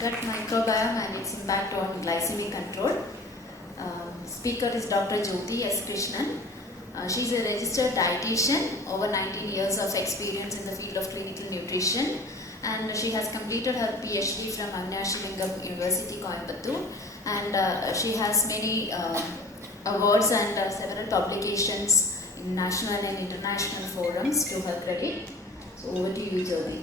Gut microbiome and its impact on glycemic control. Speaker is Dr. Jyothi S. Krishnan. She is a registered dietitian, over 19 years of experience in the field of clinical nutrition, and she has completed her PhD from Annashilingam University, Coimbatore, and she has many awards and several publications in national and international forums to her credit. So over to you, Jyothi.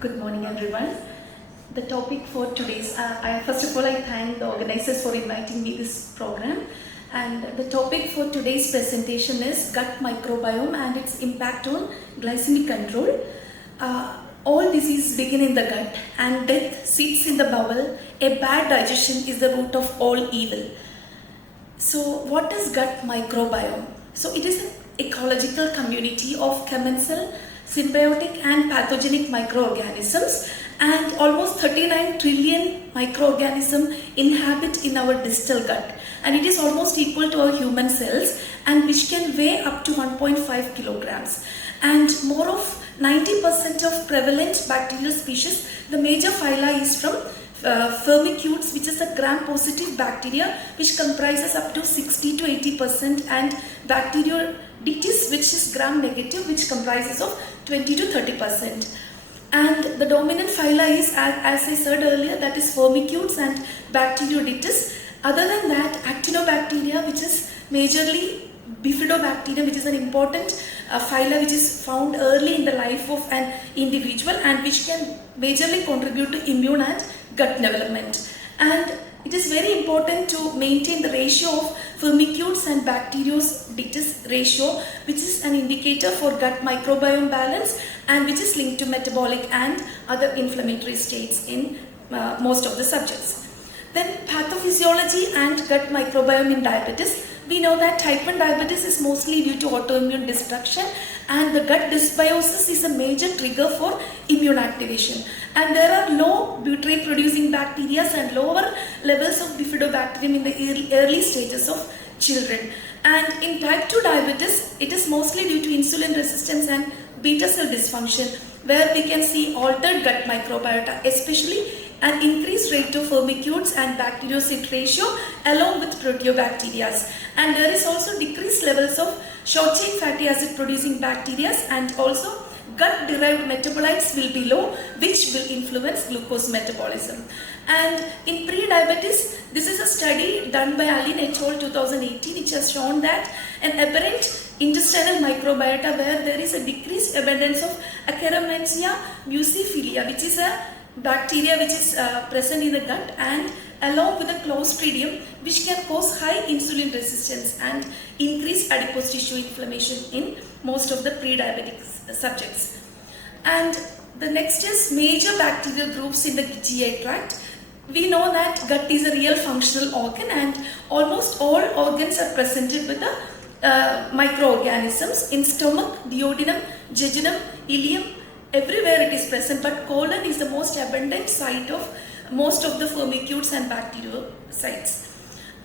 Good morning, everyone. The topic for today's, first of all, I thank the organizers for inviting me this program. And the topic for today's presentation is gut microbiome and its impact on glycemic control. All diseases begin in the gut and death sits in the bowel. A bad digestion is the root of all evil. So what is gut microbiome? So it is an ecological community of commensal, symbiotic and pathogenic microorganisms, and almost 39 trillion microorganisms inhabit in our distal gut, and it is almost equal to our human cells, and which can weigh up to 1.5 kilograms. And more of 90% of prevalent bacterial species, the major phyla is from Firmicutes, which is a gram-positive bacteria, which comprises up to 60 to 80%, and Bacteroidetes, which is gram-negative, which comprises of 20 to 30%. And the dominant phyla is, as I said earlier, that is Firmicutes and Bacteroidetes. Other than that, Actinobacteria, which is majorly Bifidobacterium, which is an important phyla which is found early in the life of an individual and which can majorly contribute to immune and gut development. And it is very important to maintain the ratio of Firmicutes and Bacteroidetes ratio, which is an indicator for gut microbiome balance and which is linked to metabolic and other inflammatory states in most of the subjects. Then pathophysiology and gut microbiome in diabetes. We know that type 1 diabetes is mostly due to autoimmune destruction, and the gut dysbiosis is a major trigger for immune activation. And there are low butyrate producing bacteria and lower levels of bifidobacterium in the early stages of children. And in type 2 diabetes, it is mostly due to insulin resistance and beta cell dysfunction, where we can see altered gut microbiota, especially an increased rate of Firmicutes and Bacterocyte ratio along with Proteobacteria. And there is also decreased levels of short chain fatty acid producing bacteria, and also gut derived metabolites will be low, which will influence glucose metabolism. And in pre-diabetes, this is a study done by Alin et al. 2018, which has shown that an aberrant intestinal microbiota where there is a decreased abundance of Akkermansia musciphilia, which is a bacteria which is present in the gut, and along with a Clostridium, which can cause high insulin resistance and increase adipose tissue inflammation in most of the pre-diabetic subjects. And the next is major bacterial groups in the GI tract. We know that gut is a real functional organ, and almost all organs are presented with the microorganisms in stomach, duodenum, jejunum, ileum. Everywhere it is present, but colon is the most abundant site of most of the Firmicutes and bacteriocytes.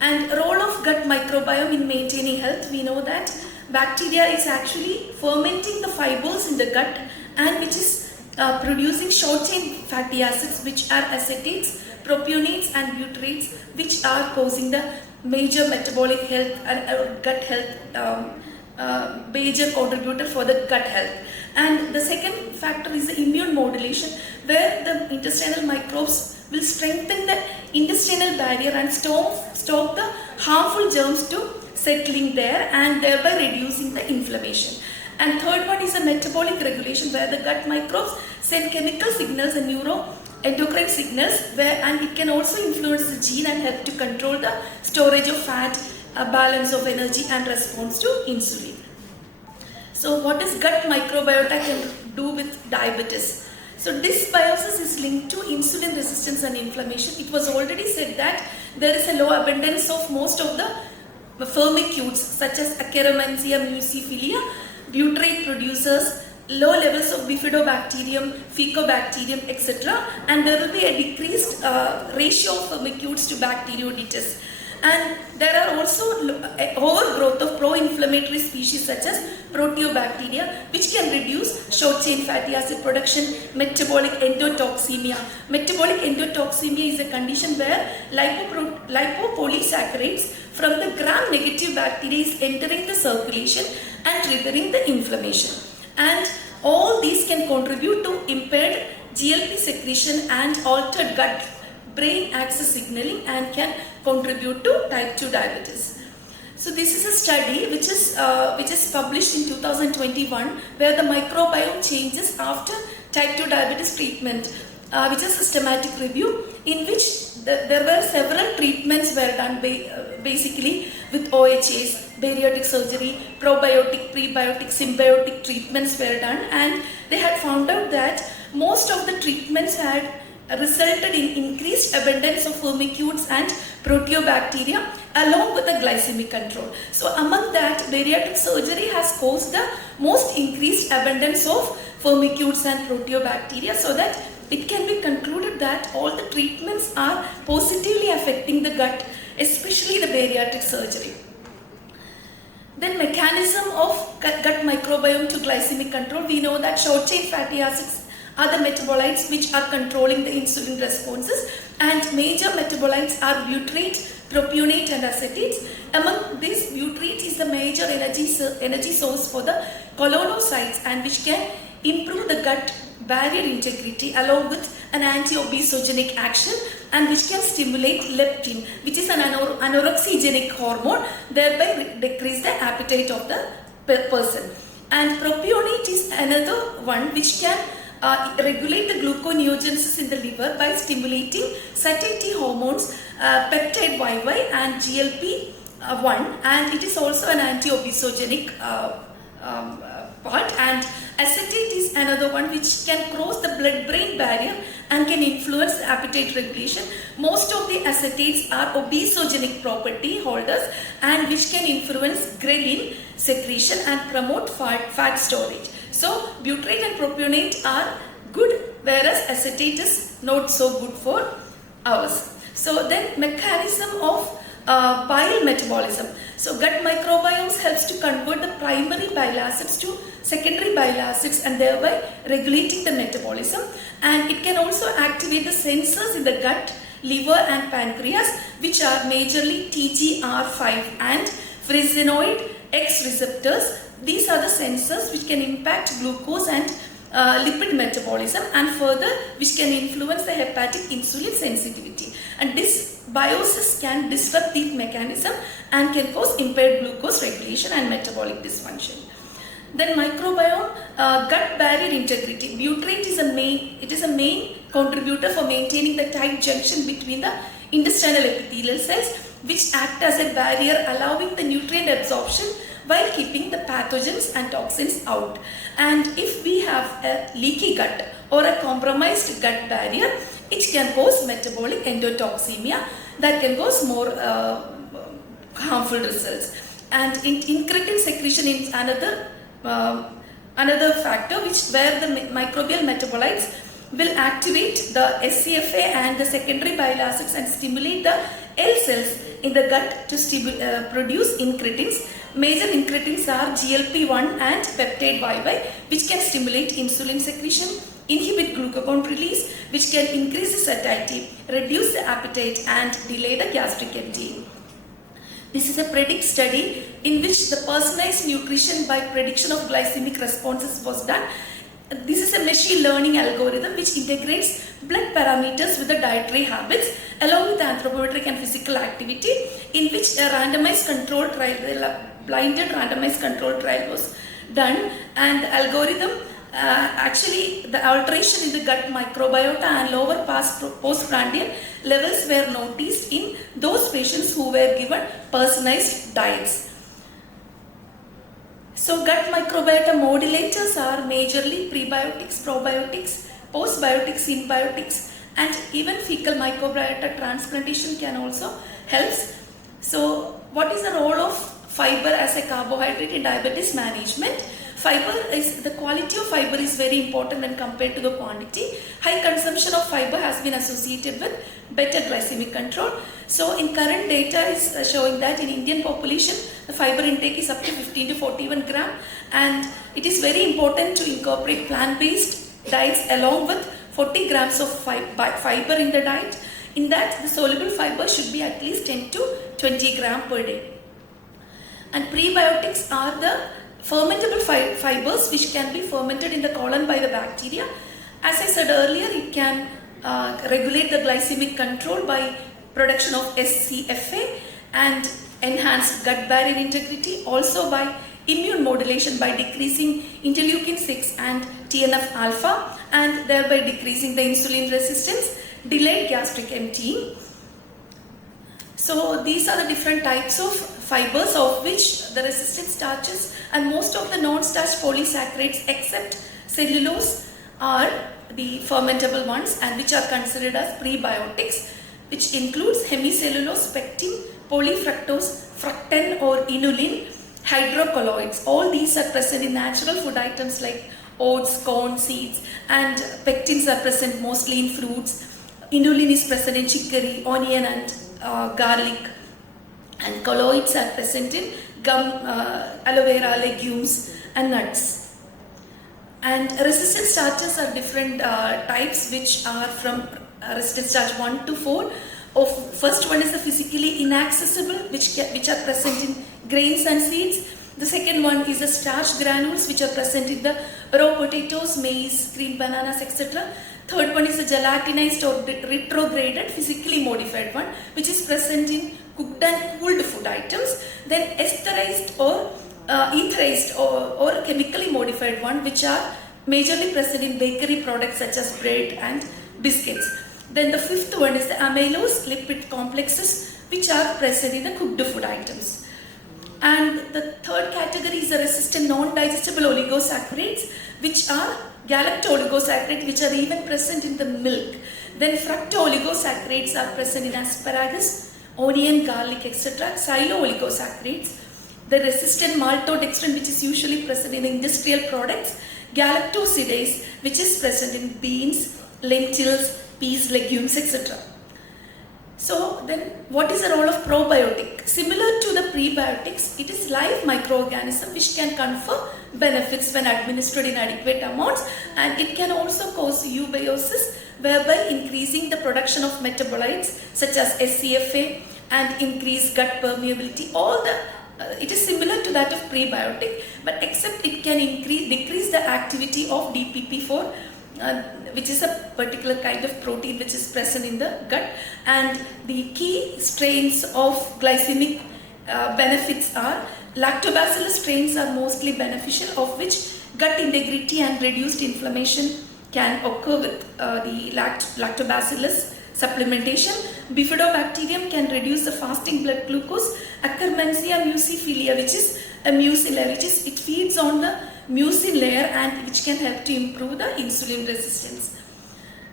And role of gut microbiome in maintaining health, we know that bacteria is actually fermenting the fibers in the gut, and which is producing short chain fatty acids, which are acetates, propionates and butyrates, which are causing the major metabolic health and gut health, major contributor for the gut health. And the second factor is the immune modulation, where the intestinal microbes will strengthen the intestinal barrier and stop the harmful germs to settling there, and thereby reducing the inflammation. And third one is the metabolic regulation, where the gut microbes send chemical signals and neuroendocrine signals, and it can also influence the gene and help to control the storage of fat, balance of energy and response to insulin. So what is gut microbiota can do with diabetes? So dysbiosis is linked to insulin resistance and inflammation. It was already said that there is a low abundance of most of the Firmicutes such as Akkermansia musciphilia, butyrate producers, low levels of Bifidobacterium, Faecobacterium, etc. And there will be a decreased ratio of Firmicutes to Bacteroidetes. And there are also overgrowth of pro-inflammatory species such as proteobacteria, which can reduce short-chain fatty acid production, metabolic endotoxemia. Metabolic endotoxemia is a condition where lipopolysaccharides from the gram-negative bacteria is entering the circulation and triggering the inflammation. And all these can contribute to impaired GLP secretion and altered gut-brain axis signaling and can contribute to type 2 diabetes. So this is a study which is published in 2021 where the microbiome changes after type 2 diabetes treatment, which is a systematic review in which there were several treatments were done basically with OHAs, bariatric surgery, probiotic, prebiotic, symbiotic treatments were done, and they had found out that most of the treatments had resulted in increased abundance of firmicutes and proteobacteria along with the glycemic control. So among that, bariatric surgery has caused the most increased abundance of firmicutes and proteobacteria, so that it can be concluded that all the treatments are positively affecting the gut, especially the bariatric surgery. Then mechanism of gut microbiome to glycemic control. We know that short chain fatty acids are the metabolites which are controlling the insulin responses, and major metabolites are butyrate, propionate and acetates. Among these, butyrate is the major energy source for the colonocytes and which can improve the gut barrier integrity along with an anti-obesogenic action, and which can stimulate leptin, which is an anorexigenic hormone, thereby decrease the appetite of the person. And propionate is another one which can regulate the gluconeogenesis in the liver by stimulating satiety hormones, peptide YY and GLP-1, and it is also an anti-obesogenic part. And acetate is another one which can cross the blood-brain barrier and can influence the appetite regulation. Most of the acetates are obesogenic property holders and which can influence ghrelin secretion and promote fat storage. So butyrate and propionate are good, whereas acetate is not so good for ours. So then mechanism of bile metabolism. So gut microbiomes helps to convert the primary bile acids to secondary bile acids and thereby regulating the metabolism, and it can also activate the sensors in the gut, liver and pancreas, which are majorly TGR5 and frezinoid X receptors. These are the sensors which can impact glucose and lipid metabolism, and further which can influence the hepatic insulin sensitivity, and this biosis can disrupt the mechanism and can cause impaired glucose regulation and metabolic dysfunction. Then microbiome, gut barrier integrity. Butyrate is a main contributor for maintaining the tight junction between the intestinal epithelial cells, which act as a barrier allowing the nutrient absorption while keeping the pathogens and toxins out. And if we have a leaky gut or a compromised gut barrier, it can cause metabolic endotoxemia that can cause more harmful results. And incretin secretion is another factor where the microbial metabolites will activate the SCFA and the secondary bile acids and stimulate the L cells in the gut to produce incretins. Major incretins are GLP-1 and peptide YY, which can stimulate insulin secretion, inhibit glucagon release, which can increase the satiety, reduce the appetite and delay the gastric emptying. This is a PREDICT study in which the personalized nutrition by prediction of glycemic responses was done. This is a machine learning algorithm which integrates blood parameters with the dietary habits along with the anthropometric and physical activity, in which a randomized control trial, blinded randomized control trial was done, and the algorithm actually the alteration in the gut microbiota and lower postprandial levels were noticed in those patients who were given personalized diets. So gut microbiota modulators are majorly prebiotics, probiotics, postbiotics, symbiotics, and even fecal microbiota transplantation can also help. So what is the role of fiber as a carbohydrate in diabetes management? the quality of fiber is very important when compared to the quantity. High consumption of fiber has been associated with better glycemic control. So in current data is showing that in Indian population, the fiber intake is up to 15 to 41 gram, and it is very important to incorporate plant-based diets along with 40 grams of fiber in the diet. In that, the soluble fiber should be at least 10 to 20 gram per day. And prebiotics are the fermentable fibers which can be fermented in the colon by the bacteria. As I said earlier, it can regulate the glycemic control by production of SCFA and enhance gut barrier integrity, also by immune modulation by decreasing interleukin 6 and TNF alpha and thereby decreasing the insulin resistance, delayed gastric emptying. So these are the different types of fibers, of which the resistant starches and most of the non-starch polysaccharides except cellulose are the fermentable ones, and which are considered as prebiotics, which includes hemicellulose, pectin, polyfructose, fructan or inulin, hydrocolloids. All these are present in natural food items like oats, corn, seeds, and pectins are present mostly in fruits. Inulin is present in chicory, onion and garlic, and colloids are present in gum, aloe vera, legumes and nuts. And resistant starches are different types, which are from resistant starch 1 to 4. First one is the physically inaccessible, which are present in grains and seeds. The second one is the starch granules, which are present in the raw potatoes, maize, green bananas, etc. Third one is the gelatinized or retrograded physically modified one, which is present in cooked and cooled food items. Then esterized or etherized or chemically modified one, which are majorly present in bakery products such as bread and biscuits. Then the fifth one is the amylose lipid complexes, which are present in the cooked food items. And the third category is the resistant non-digestible oligosaccharides, which are galacto-oligosaccharides, which are even present in the milk. Then fructo-oligosaccharides are present in asparagus, onion, garlic, etc. Xylo-oligosaccharides. The resistant maltodextrin, which is usually present in industrial products. Galactosidase, which is present in beans, lentils, peas, legumes, etc. So then, what is the role of probiotic? Similar to the prebiotics, it is live microorganism which can confer benefits when administered in adequate amounts, and it can also cause eubiosis, whereby increasing the production of metabolites such as SCFA and increase gut permeability. It is similar to that of prebiotic, but except it can decrease the activity of DPP4, which is a particular kind of protein which is present in the gut. And the key strains of glycemic benefits are lactobacillus strains are mostly beneficial, of which gut integrity and reduced inflammation can occur with the lactobacillus supplementation. Bifidobacterium can reduce the fasting blood glucose. Akkermansia mucifilia, which is a mucin layer, it feeds on the mucin layer and which can help to improve the insulin resistance.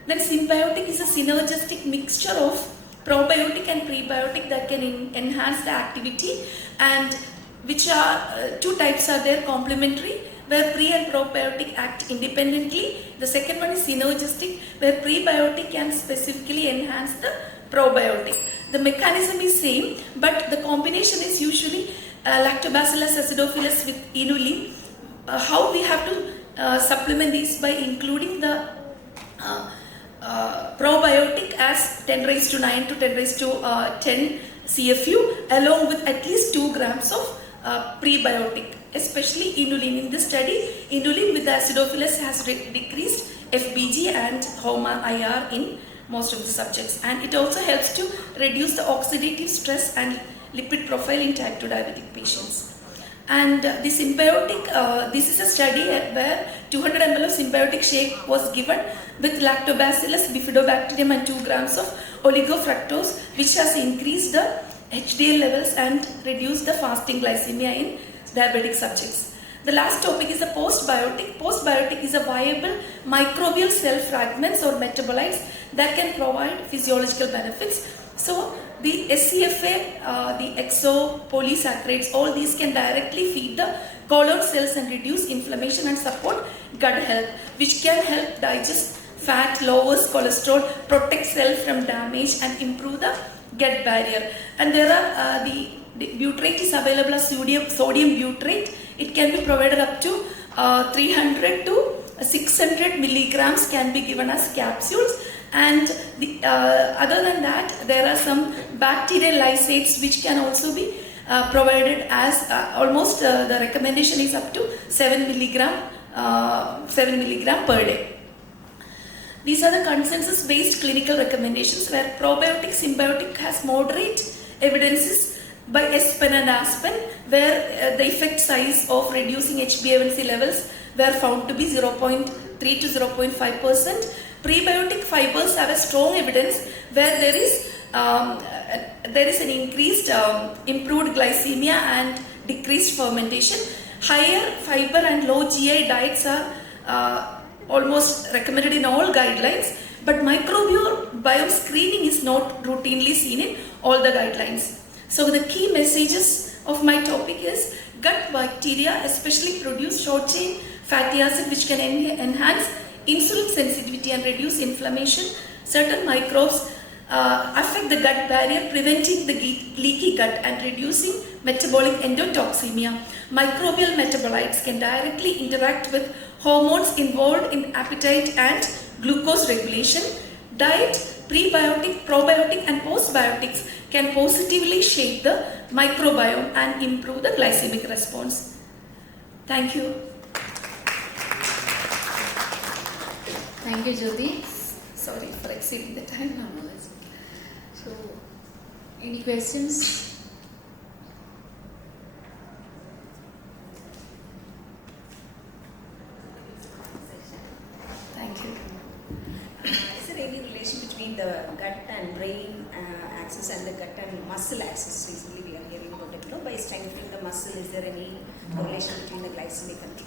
Then symbiotic is a synergistic mixture of probiotic and prebiotic that can enhance the activity, and which are two types are there, complementary, where pre and probiotic act independently. The second one is synergistic, where prebiotic can specifically enhance the probiotic. The mechanism is same, but the combination is usually lactobacillus acidophilus with inulin. How we have to supplement these? By including the probiotic as 10 raised to 9 to 10 raised to 10 CFU, along with at least 2 grams of prebiotic, especially inulin. In this study, inulin with the acidophilus has decreased FBG and HOMA-IR in most of the subjects, and it also helps to reduce the oxidative stress and lipid profile in type 2 diabetic patients. And the symbiotic, this is a study where 200 ml of symbiotic shake was given with lactobacillus, bifidobacterium and 2 grams of oligofructose, which has increased the HDL levels and reduced the fasting glycemia in diabetic subjects. The last topic is a postbiotic. Postbiotic is a viable microbial cell fragments or metabolites that can provide physiological benefits. So the SCFA, the exopolysaccharides, all these can directly feed the colon cells and reduce inflammation and support gut health, which can help digest fat, lowers cholesterol, protect cell from damage and improve the gut barrier. And there are the butyrate is available as sodium butyrate. It can be provided up to 300 to 600 milligrams can be given as capsules. And other than that, there are some bacterial lysates which can also be provided as almost the recommendation is up to 7 milligram per day. These are the consensus based clinical recommendations where probiotic symbiotic has moderate evidences by Espen and Aspen, where the effect size of reducing HbA1c levels were found to be 0.3 to 0.5%. Prebiotic fibers have a strong evidence where there is an increased improved glycemia and decreased fermentation. Higher fiber and low GI diets are almost recommended in all guidelines, but microbiome screening is not routinely seen in all the guidelines. So the key messages of my topic is gut bacteria especially produce short chain fatty acid which can enhance insulin sensitivity and reduce inflammation. Certain microbes affect the gut barrier, preventing the leaky gut and reducing metabolic endotoxemia. Microbial metabolites can directly interact with hormones involved in appetite and glucose regulation. Diet, prebiotic, probiotic and postbiotics can positively shape the microbiome and improve the glycemic response. Thank you. Thank you, Jyothi. Sorry for exceeding the time. No, that's okay. So, any questions? Thank you. Is there any relation between the gut and brain axis and the gut and muscle axis? Recently we are hearing about it. By strengthening the muscle, is there any relation between the glycemic control?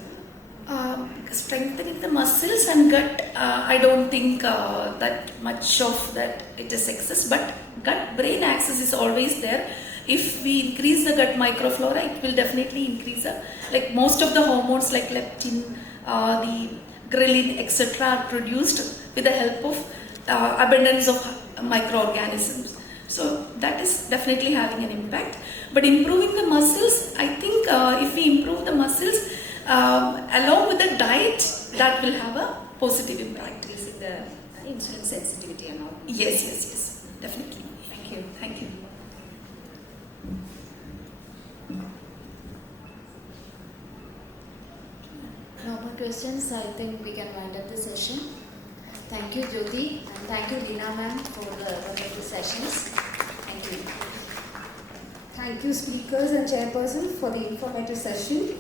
Strengthening the muscles and gut, I don't think that much of that it is exists, but gut-brain axis is always there. If we increase the gut microflora, it will definitely increase like most of the hormones like leptin, the ghrelin, etc. are produced with the help of abundance of microorganisms. So that is definitely having an impact. But improving the muscles, I think if we improve the muscles along with the diet, that will have a positive impact. Increasing the insulin sensitivity and all. Yes, definitely. Thank you. Thank you. No more questions. I think we can wind up the session. Thank you, Jyothi, and thank you, Leena ma'am, for the wonderful sessions. Thank you. Thank you, speakers and chairperson, for the informative session.